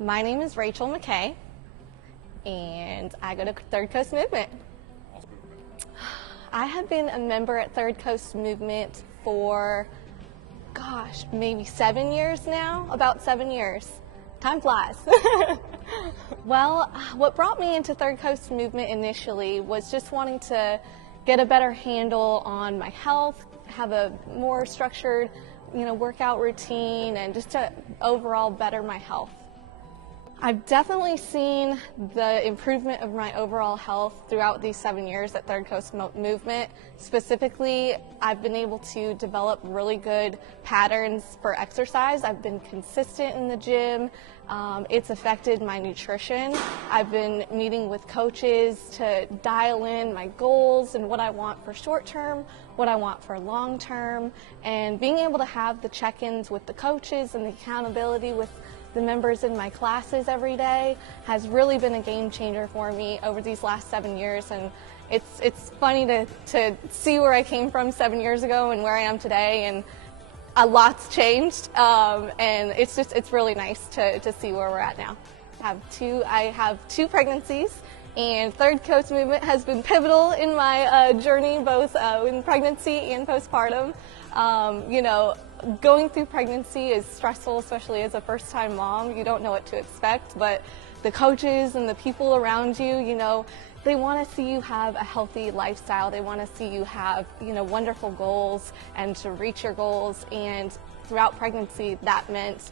My name is Rachel McKay, and I go to Third Coast Movement. I have been a member at Third Coast Movement for, maybe 7 years now, about 7 years. Time flies. Well, what brought me into Third Coast Movement initially was just wanting to get a better handle on my health, have a more structured, workout routine, and just to overall better my health. I've definitely seen the improvement of my overall health throughout these 7 years at Third Coast Movement. Specifically, I've been able to develop really good patterns for exercise. I've been consistent in the gym. It's affected my nutrition. I've been meeting with coaches to dial in my goals and what I want for short term, what I want for long term, and being able to have the check-ins with the coaches and the accountability with the members in my classes every day has really been a game changer for me over these last 7 years. And it's funny to see where I came from 7 years ago and where I am today, and a lot's changed, and it's really nice to see where we're at now. I have two pregnancies, and Third Coast Movement has been pivotal in my journey, both in pregnancy and postpartum. Going through pregnancy is stressful, especially as a first-time mom. You don't know what to expect, but the coaches and the people around you, they want to see you have a healthy lifestyle. They want to see you have, wonderful goals and to reach your goals. And throughout pregnancy, that meant,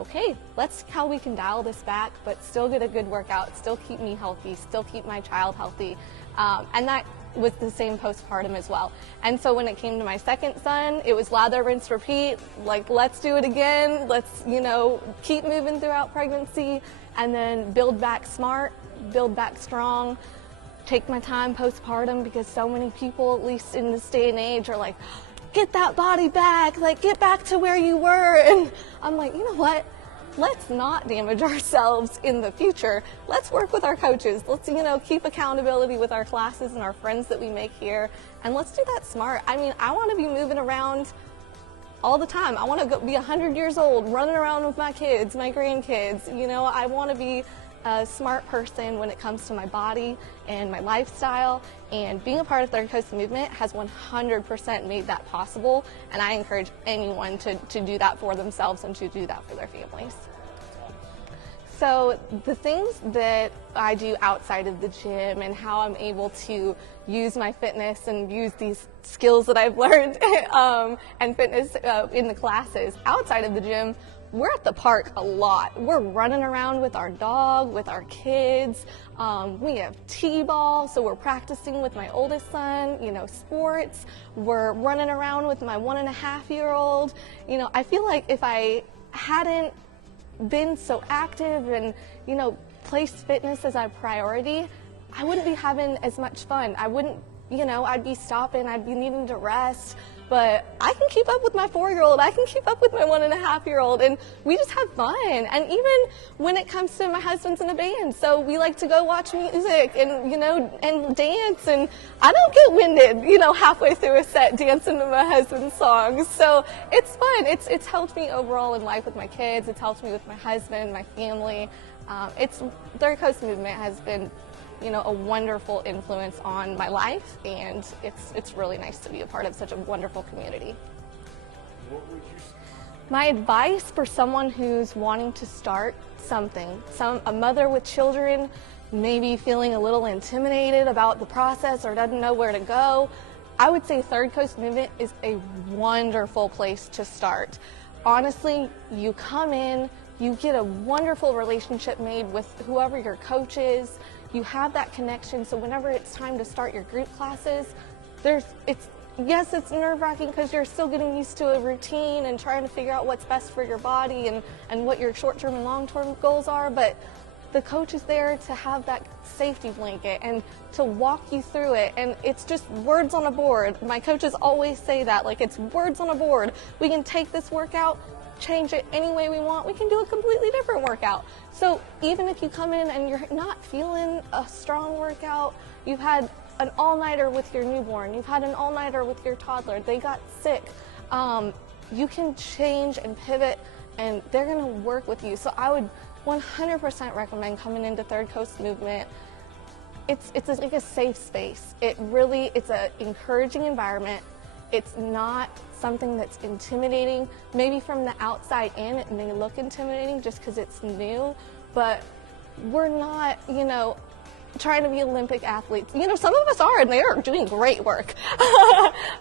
okay, let's see how we can dial this back, but still get a good workout, still keep me healthy, still keep my child healthy. And that was the same postpartum as well. And so when it came to my second son, it was lather, rinse, repeat. Like, let's do it again. Let's, keep moving throughout pregnancy, and then build back smart, build back strong, take my time postpartum, because so many people, at least in this day and age, are like, get that body back, like, get back to where you were. And I'm like, you know what? Let's not damage ourselves in the future. Let's work with our coaches. Let's, keep accountability with our classes and our friends that we make here. And let's do that smart. I mean, I want to be moving around all the time. I want to be 100 years old, running around with my kids, my grandkids. I want to be a smart person when it comes to my body and my lifestyle, and being a part of Third Coast Movement has 100% made that possible, and I encourage anyone to do that for themselves and to do that for their families. So the things that I do outside of the gym and how I'm able to use my fitness and use these skills that I've learned and fitness in the classes outside of the gym, we're at the park a lot. We're running around with our dog, with our kids. We have t-ball, so we're practicing with my oldest son, sports. We're running around with my 1.5-year-old. I feel like if I hadn't been so active and, placed fitness as a priority, I wouldn't be having as much fun. I wouldn't, I'd be stopping, I'd be needing to rest. But I can keep up with my 4-year-old, I can keep up with my 1.5-year-old, and we just have fun. And even when it comes to my husband's in a band, so we like to go watch music and, and dance, and I don't get winded, halfway through a set dancing to my husband's songs. So it's fun. It's helped me overall in life with my kids. It's helped me with my husband, my family. Third Coast Movement has been a wonderful influence on my life, and it's really nice to be a part of such a wonderful community. What would you say? My advice for someone who's wanting to start something, a mother with children, maybe feeling a little intimidated about the process or doesn't know where to go, I would say Third Coast Movement is a wonderful place to start. Honestly, you come in, you get a wonderful relationship made with whoever your coach is. You have that connection, so whenever it's time to start your group classes, yes, it's nerve-wracking because you're still getting used to a routine and trying to figure out what's best for your body and what your short-term and long-term goals are, but the coach is there to have that safety blanket and to walk you through it, and it's just words on a board. My coaches always say that, like, it's words on a board. We can take this workout, change it any way we want. We can do a completely different workout. So even if you come in and you're not feeling a strong workout, you've had an all-nighter with your newborn, you've had an all-nighter with your toddler, they got sick, you can change and pivot and they're going to work with you. So I would 100% recommend coming into Third Coast Movement. It's like a safe space. It's an encouraging environment. It's not something that's intimidating. Maybe from the outside in, it may look intimidating just because it's new, but we're not, trying to be Olympic athletes. Some of us are, and they are doing great work.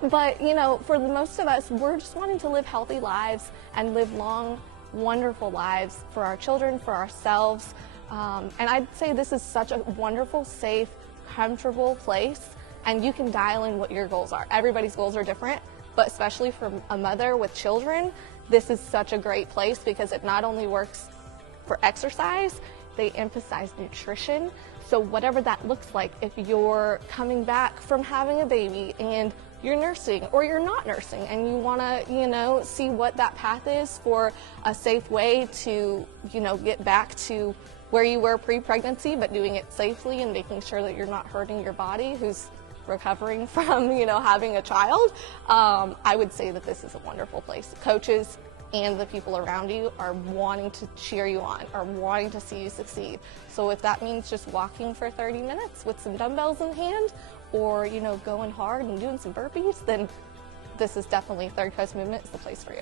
But, for the most of us, we're just wanting to live healthy lives and live long, wonderful lives for our children, for ourselves. And I'd say this is such a wonderful, safe, comfortable place, and you can dial in what your goals are. Everybody's goals are different, but especially for a mother with children, this is such a great place because it not only works for exercise, they emphasize nutrition. So whatever that looks like, if you're coming back from having a baby and you're nursing or you're not nursing and you want to, see what that path is for a safe way to, get back to where you were pre-pregnancy, but doing it safely and making sure that you're not hurting your body who's recovering from, having a child, I would say that this is a wonderful place. Coaches and the people around you are wanting to cheer you on, are wanting to see you succeed. So if that means just walking for 30 minutes with some dumbbells in hand, or going hard and doing some burpees, then this is definitely Third Coast Movement is the place for you.